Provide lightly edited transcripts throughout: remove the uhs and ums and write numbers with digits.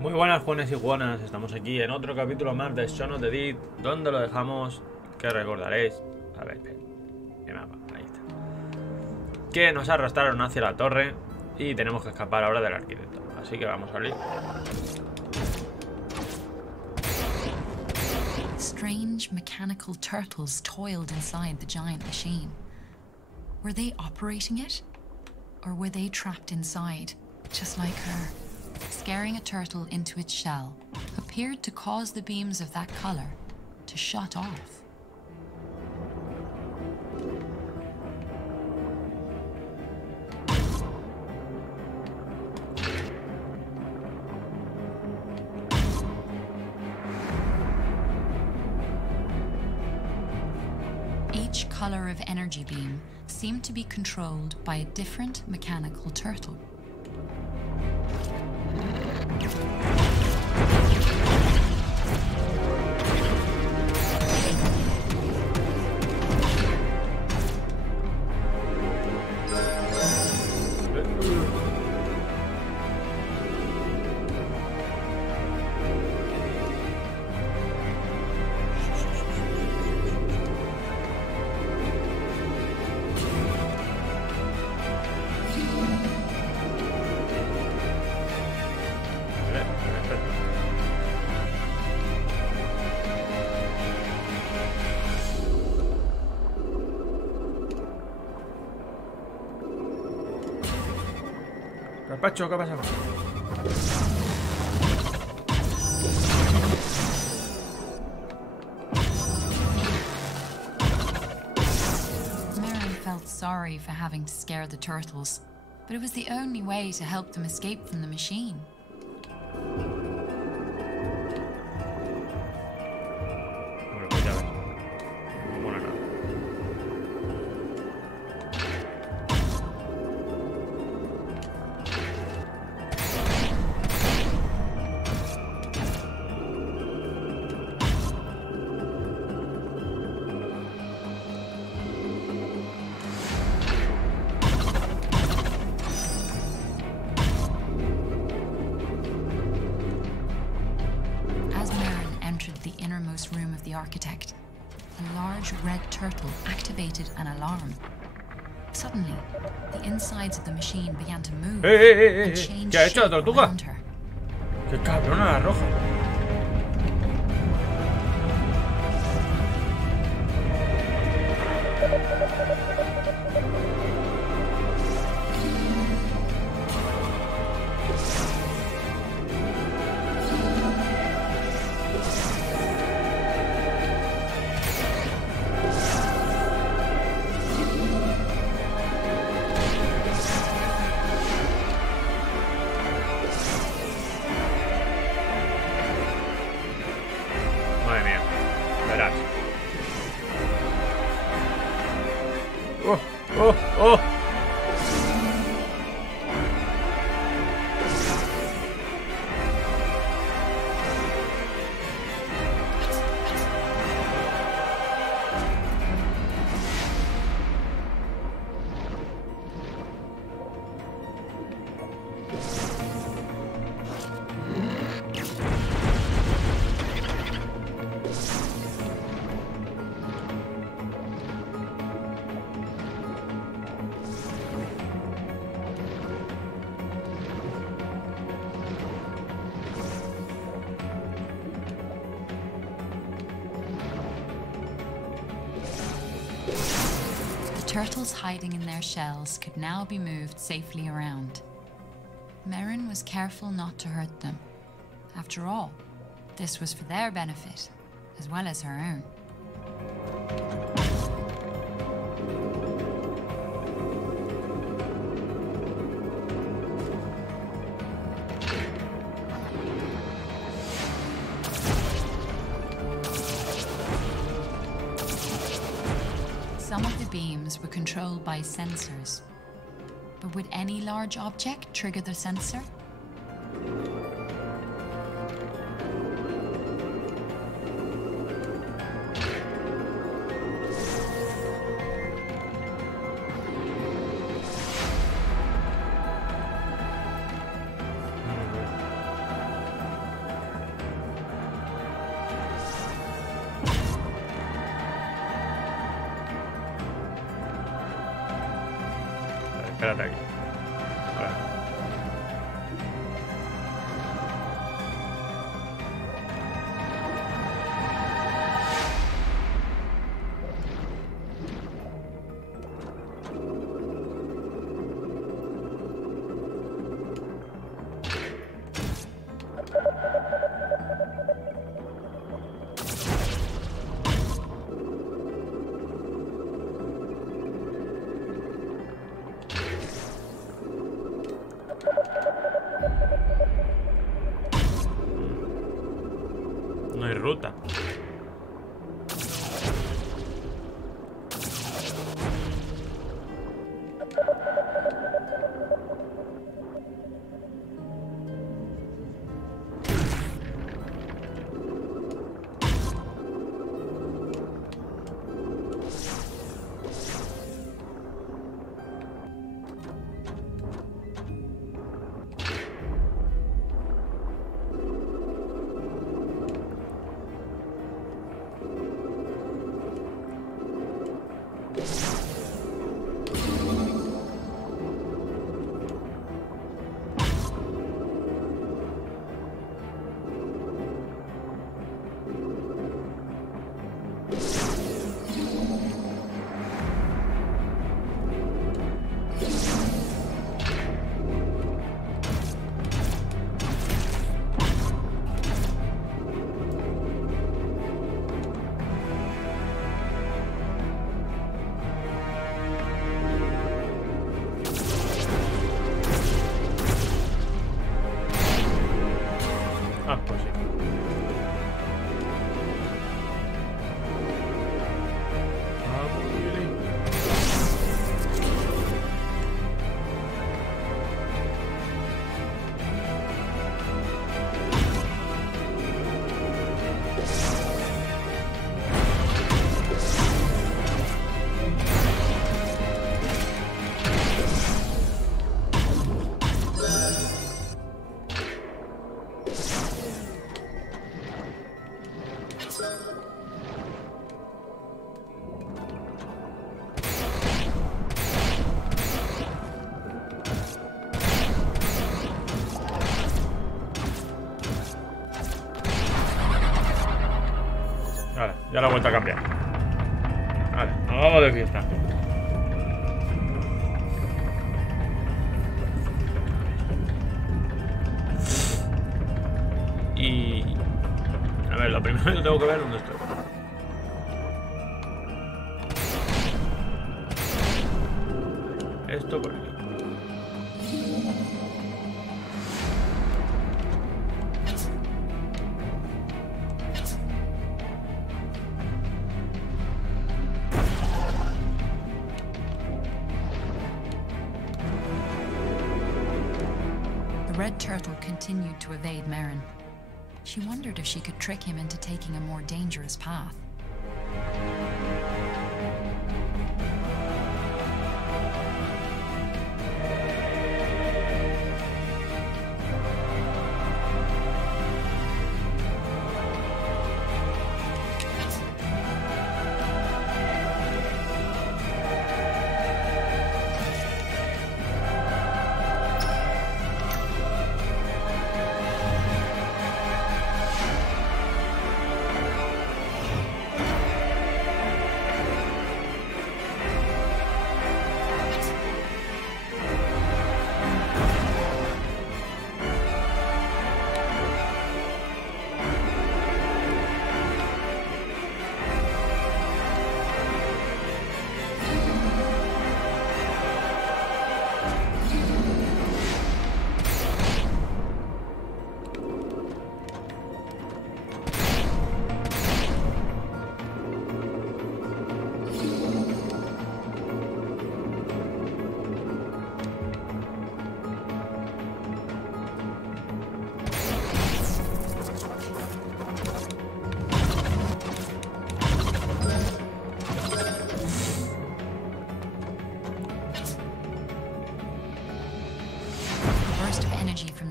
Muy buenas, jugones y jugonas. Estamos aquí en otro capítulo más de Son of the Dead. ¿Dónde lo dejamos? Que recordaréis. A ver, mi mapa, ahí está. Que nos arrastraron hacia la torre y tenemos que escapar ahora del arquitecto. Así que vamos a salir. Strange mechanical turtles toiled inside the giant machine. Were they operating it? Or were they trapped inside, just like her? Scaring a turtle into its shell appeared to cause the beams of that color to shut off. Each color of energy beam seemed to be controlled by a different mechanical turtle. Pacho, ¿qué pasa? Mary felt sorry for having to scare the turtles, but it was the only way to help them escape from the machine. Bueno, pues ya ves. No mola nada. Room of the architect, a large red turtle activated an alarm. Suddenly, the insides of the machine began to move and change ¿Qué ha hecho la shape tortuga? around her. ¡Qué cabrona la roja! Madre mía, verás. ¡Oh! ¡Oh! ¡Oh! The turtles hiding in their shells could now be moved safely around. Merrin was careful not to hurt them. After all, this was for their benefit, as well as her own. Some of the beams were controlled by sensors. But would any large object trigger the sensor? espérate aquí. A ver. No hay ruta. Pues sí. Vale, ya la he vuelto a cambiar. Vale, nos vamos de fiesta. Y... a ver, lo primero que tengo que ver es dónde estoy. Esto por aquí. The red turtle continued to evade Merrin. She wondered if she could trick him into taking a more dangerous path.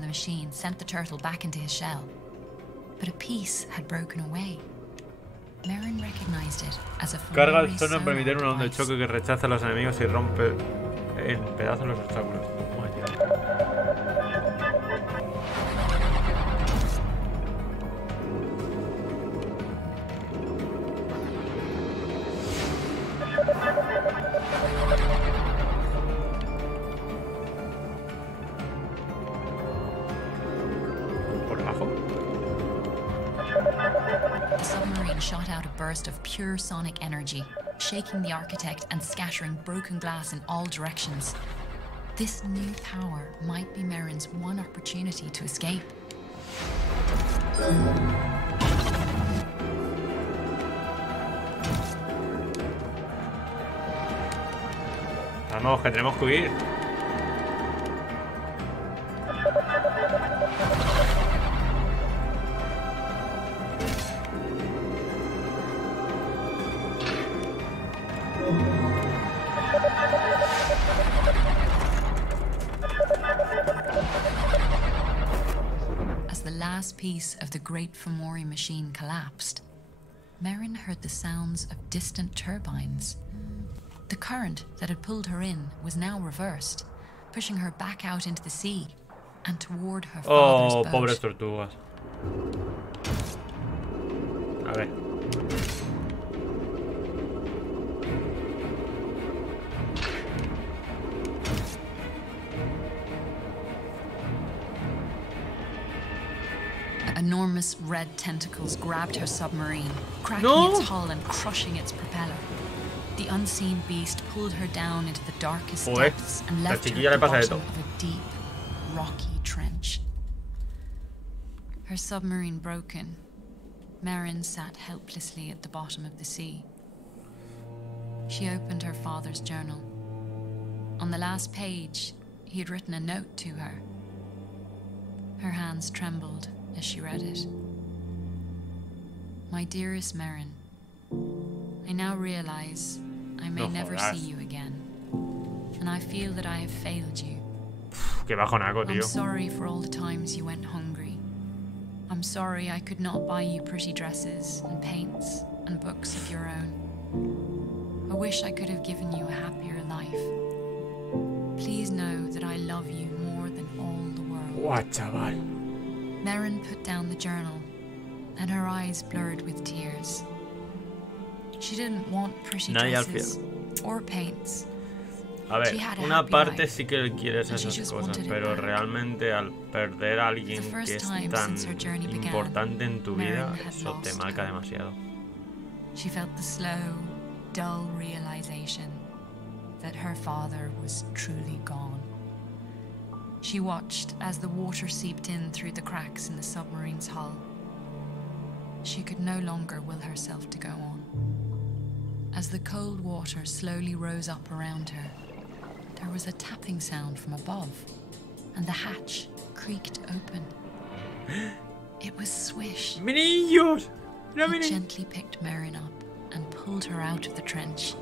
Machine sent the turtle back into his shell, but a piece had broken away. Merrin recognized it as a Carga familiar el tono en permitir una onda de choque que rechaza a los enemigos y rompe en pedazos los obstáculos. Oh, my God. ¿Por abajo? The submarine shot out a burst of pure sonic energy, shaking the architect and scattering broken glass in all directions. This new power might be Merrin's one opportunity to escape. Vamos, que tenemos que huir. As the last piece of the great Fomori machine collapsed, Merrin heard the sounds of distant turbines. The current that had pulled her in was now reversed, pushing her back out into the sea and toward her father's Oh, boat. pobres tortugas. A ver. Enormous red tentacles grabbed her submarine, cracking No! its hull and crushing its propeller. The unseen beast pulled her down into the darkest Joder, depths and la left her chiquilla at the le pasa de bottom todo. of a deep, rocky trench. Her submarine broken, Merrin sat helplessly at the bottom of the sea. She opened her father's journal. On the last page, he had written a note to her. Her hands trembled as she read it. My dearest Merrin, I now realize I may No never jodas. see you again, and I feel that I have failed you. Qué bajonaco, I'm tío. sorry for all the times you went hungry. I'm sorry I could not buy you pretty dresses and paints and books of your own. I wish I could have given you a happier life. Please know that I love you more than all the world. Guau, chaval. Merrin put down the journal, and her eyes blurred with tears. She didn't want pretty Nadie al dresses or paints. A ver, She had a una happy parte life, sí que quieres and she esas just cosas, wanted it pero back. realmente al perder a alguien For the que first es time tan since her journey began, importante en tu vida, Merrin had eso te lost marca hope. demasiado. She felt the slow, dull realization that her father was truly gone. She watched as the water seeped in through the cracks in the submarine's hull. She could no longer will herself to go on. As the cold water slowly rose up around her, there was a tapping sound from above, and the hatch creaked open. It was Swish. ¡Minillos! ¡Mira, He mini! gently picked Merrin up and pulled her out of the trench.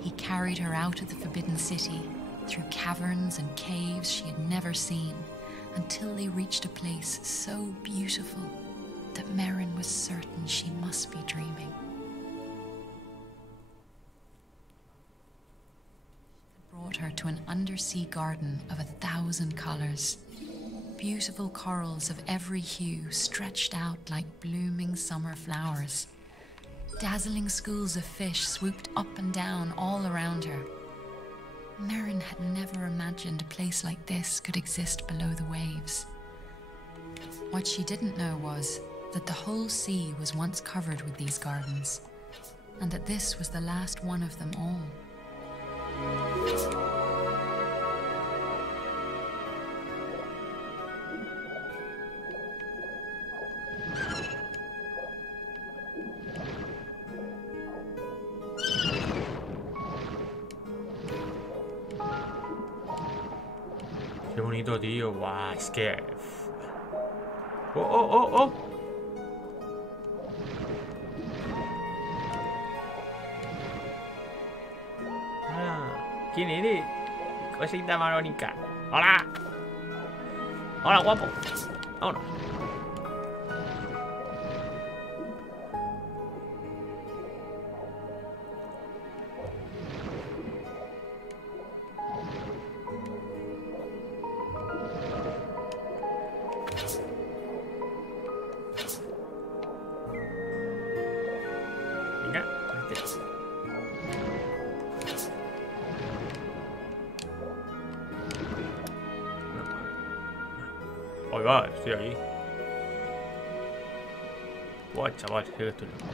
He carried her out of the Forbidden City, through caverns and caves she had never seen, until they reached a place so beautiful that Merrin was certain she must be dreaming. It brought her to an undersea garden of 1,000 colors. Beautiful corals of every hue stretched out like blooming summer flowers. Dazzling schools of fish swooped up and down all around her. Merrin had never imagined a place like this could exist below the waves. What she didn't know was that the whole sea was once covered with these gardens, and that this was the last one of them all. Qué bonito, tío. Guau, es que... ¡Oh, oh, oh, oh! Ah, ¿quién eres? Cosita marónica. ¡Hola! ¡Hola, guapo! ¡Vámonos! Hostia. Oiga, estoy aquí. Buah, chaval, sí que estoy loco.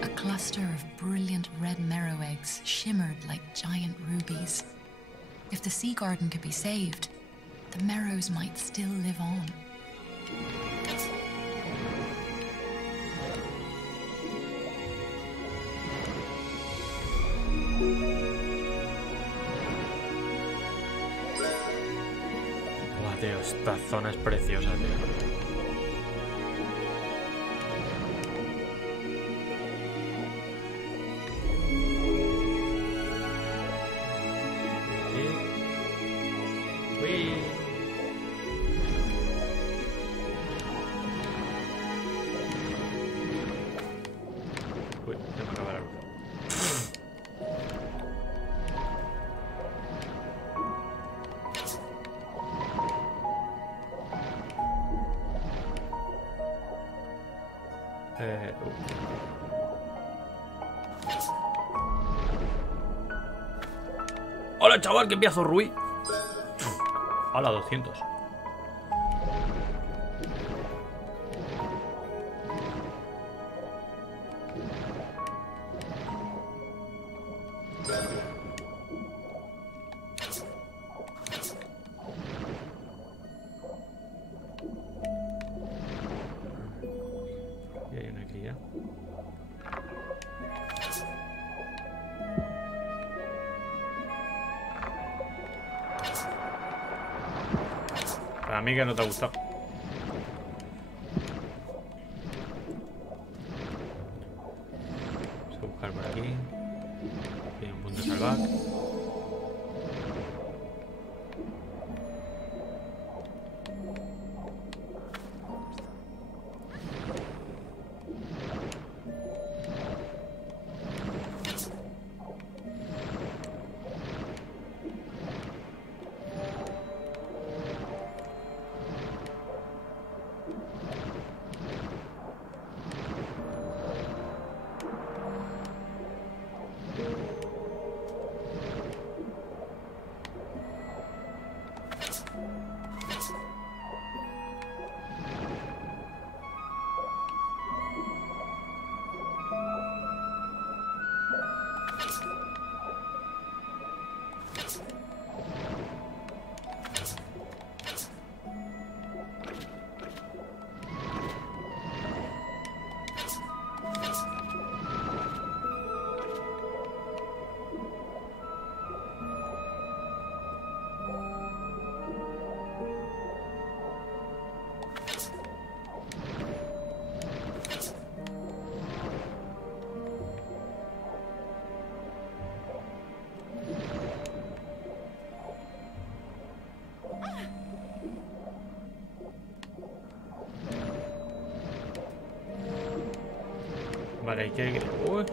A cluster of brilliant red marrow eggs shimmered like giant rubies. If the sea garden could be saved, the marrows might still live on. Buah, tío, esta zona es preciosa, tío. Uy, se me acaba la luz. Hola, chaval, qué piazo Rui. Hola, 200. Y hay una aquí ya. Para mí que no te ha gustado. Vamos a buscar por aquí. Hay un punto de salvar. Vale, hay que... Uy.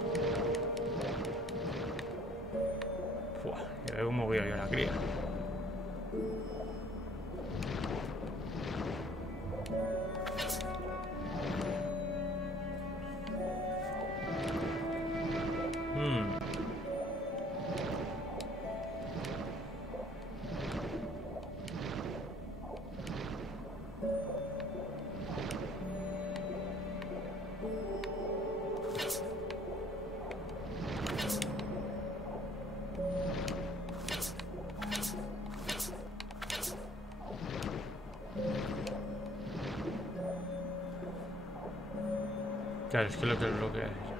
Fua, ya veo cómo veo yo la cría. Claro, es que lo que bloquea es ella.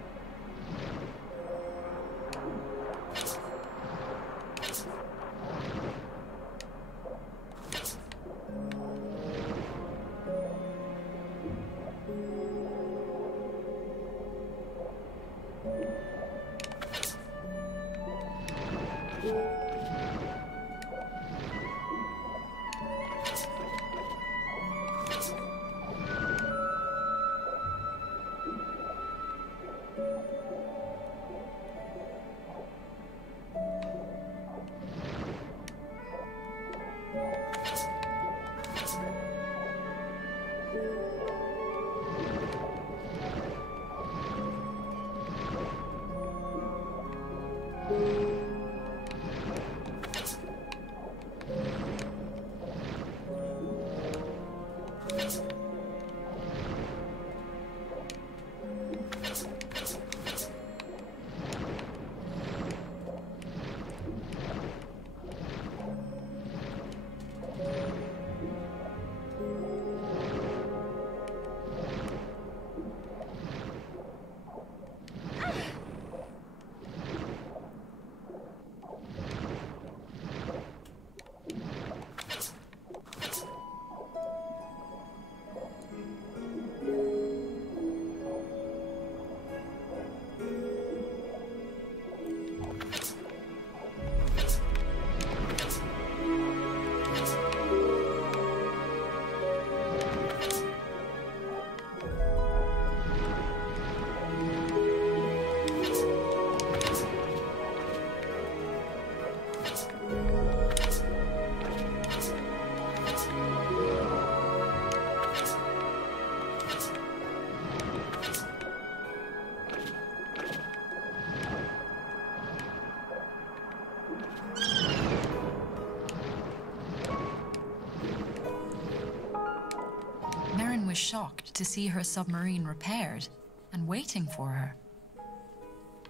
Was shocked to see her submarine repaired and waiting for her.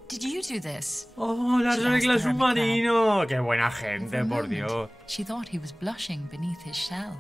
Did you do this? Oh, las reglas submarino. Qué buena gente, por Dios. She thought he was blushing beneath his shell.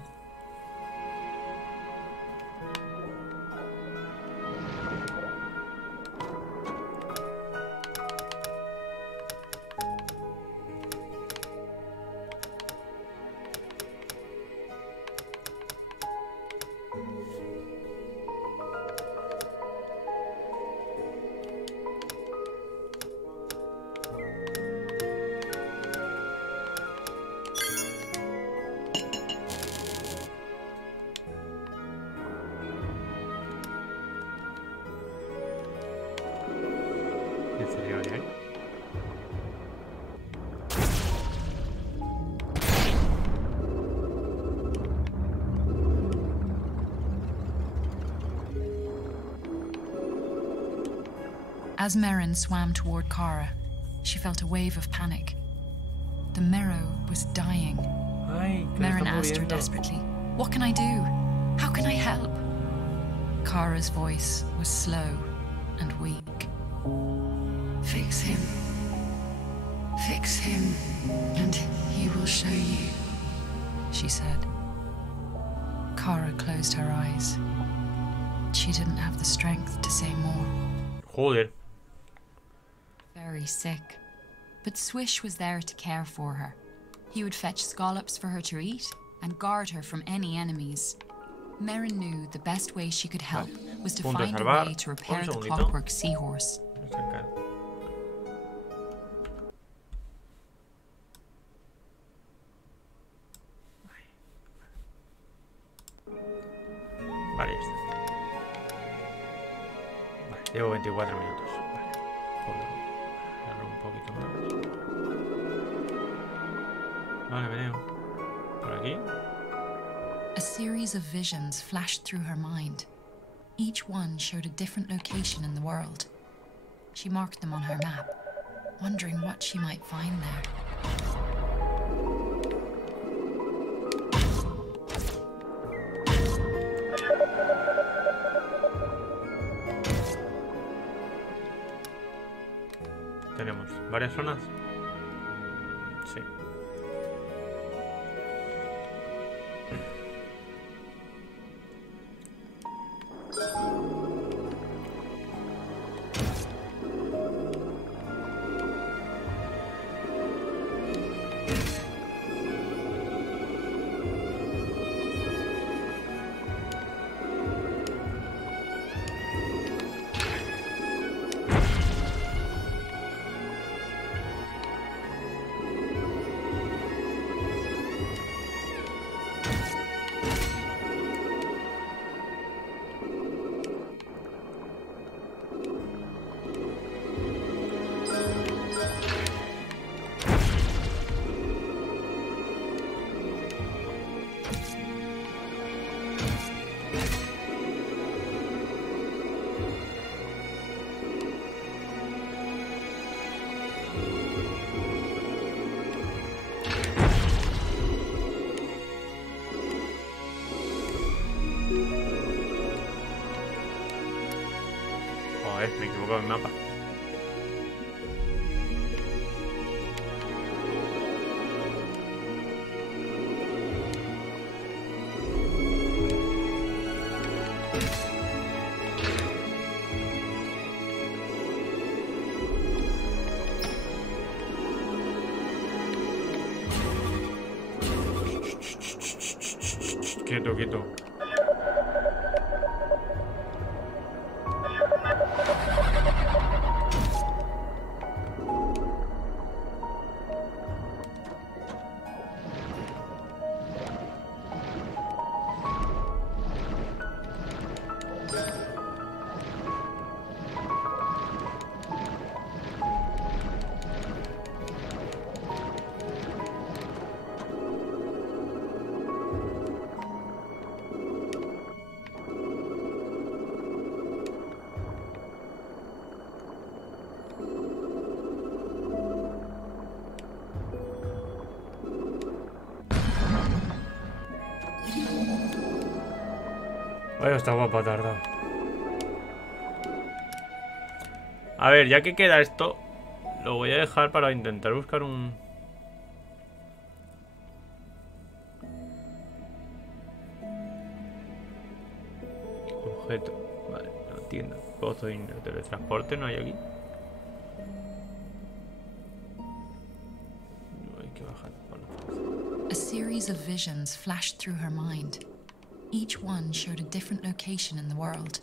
As Merrin swam toward Kara, she felt a wave of panic. The Merrow was dying. Merrin asked her desperately, "What can I do? How can I help?" Kara's voice was slow and weak. Fix him, and he will show you, she said. Kara closed her eyes. She didn't have the strength to say more. Joder. Very sick. But Swish was there to care for her. He would fetch scallops for her to eat and guard her from any enemies. Merrin knew the best way she could help was to find a way to repair the clockwork seahorse. Vale, ya está. Vale, llevo 24 minutos. Vale, puedo un poquito más. Vale, veneo. Por aquí. A series of visions flashed through her mind. Each one showed a different location in the world. She marked them on her map, wondering what she might find there. Tenemos varias zonas. Sí. Joder, me equivoco en el mapa. Quieto, quieto. Vaya, está guapa tarda. A ver, ya que queda esto, lo voy a dejar para intentar buscar un... objeto. Vale, no entiendo. Gozo de teletransporte no hay aquí. No hay que bajar. Bueno. A series of visions flashed through her mind. Each one showed a different location in the world.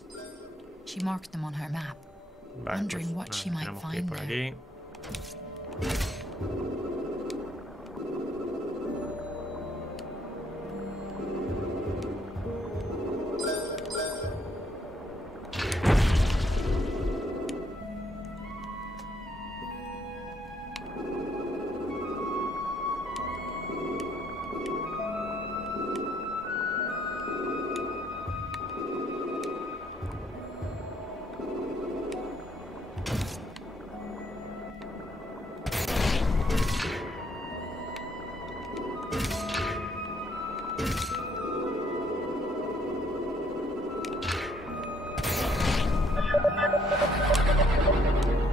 She marked them on her map, Vale, wondering pues, what she might tenemos que ir find por there. aquí.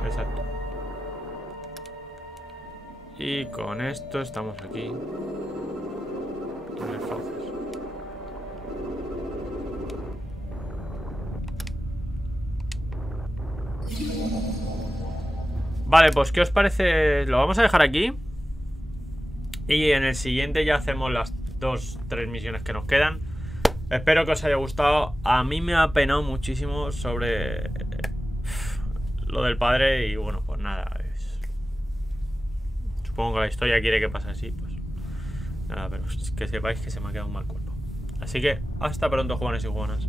Exacto. Y con esto estamos aquí. En el fauces. Vale, pues ¿qué os parece? Lo vamos a dejar aquí. Y en el siguiente ya hacemos las 2-3 misiones que nos quedan. Espero que os haya gustado. A mí me ha penado muchísimo sobre lo del padre. Y bueno, pues nada, supongo que la historia quiere que pase así. Pues nada, pero que sepáis que se me ha quedado un mal cuerpo. Así que hasta pronto, jugones y jugonas.